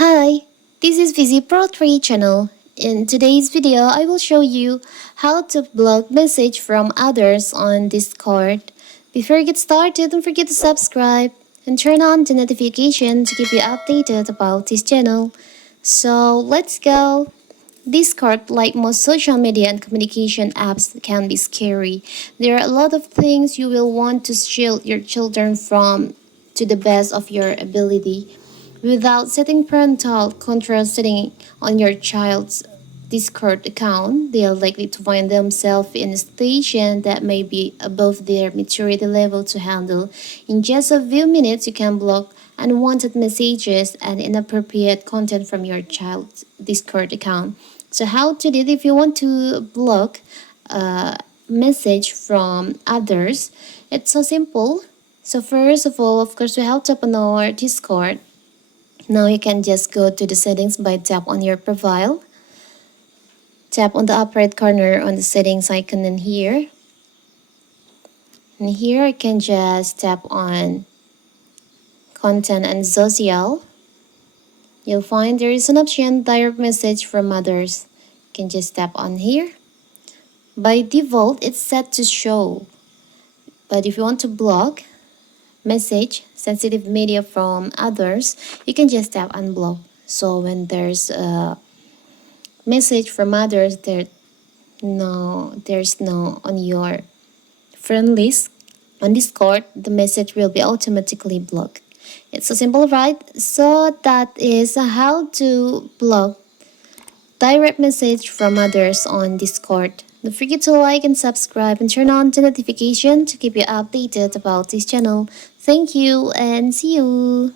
Hi, this is Vizi Pro 3 channel. In today's video, I will show you how to block message from others on Discord. Before you get started, don't forget to subscribe and turn on the notification to keep you updated about this channel. So let's go. Discord, like most social media and communication apps, can be scary. There are a lot of things you will want to shield your children from to the best of your ability. Without setting parental control setting on your child's Discord account, they are likely to find themselves in a situation that may be above their maturity level to handle. In just a few minutes, you can block unwanted messages and inappropriate content from your child's Discord account. So, how to do it if you want to block a message from others? It's so simple. So, first of all, of course, we have to open our Discord. Now you can just go to the settings by tap on your profile. Tap on the upper right corner on the settings icon in here. And here I can just tap on content and social. You'll find there is an option direct message from others. You can just tap on here. By default, it's set to show. But if you want to block message sensitive media from others, you can just tap unblock. So when there's a message from others, there's no on your friend list on Discord, the message will be automatically blocked. It's so simple, right? So that is how to block direct message from others on Discord. Don't forget to like and subscribe and turn on the notification to keep you updated about this channel. Thank you and see you.